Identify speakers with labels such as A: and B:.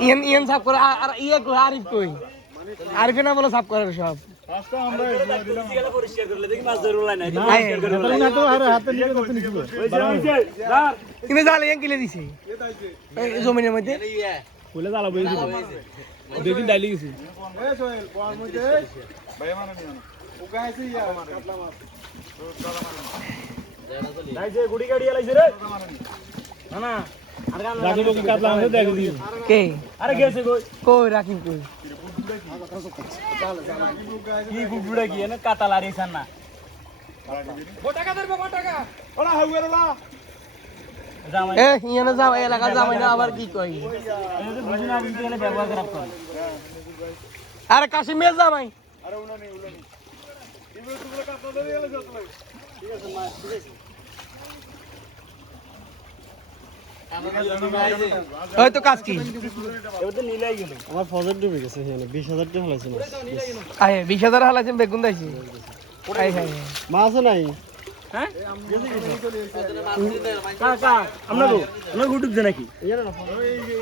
A: ইয়ান ইয়ান সাফ করে আর আর ইয়ে কই আরিফ কই আরিফে না বলে সাফ করে সব আয়, কিন্তু জালে ইয়ান কিলে দিছে এই জমিনের মধ্যে
B: দুদিন ডাইলি গেছি রাখি বকি
A: কে?
B: আরে গেছে কই?
A: কই রাখিব কই?
B: কি গুবুড়া কি এনে কাতাল আর ইসান না। জামাই।
A: এ ইয়ানে যাও এলাকা যাও না আবার কি কই?
B: এনে তো বুঝি না বুঝতে গেলে ব্যবহার খারাপ করে।
A: আরে কাশিমের জামাই। হয়তো কাজ কি
B: এবার তো নিলাই গেল
C: আমার ফজর ডুবে গেছে এখানে বিশ হাজার টাকা ফেলাইছে
A: আয় বিশ হাজার হালাইছেন বেগুন দাইছি আয়
C: নাই?
B: হ্যাঁ? আমরা গুটুক নাকি?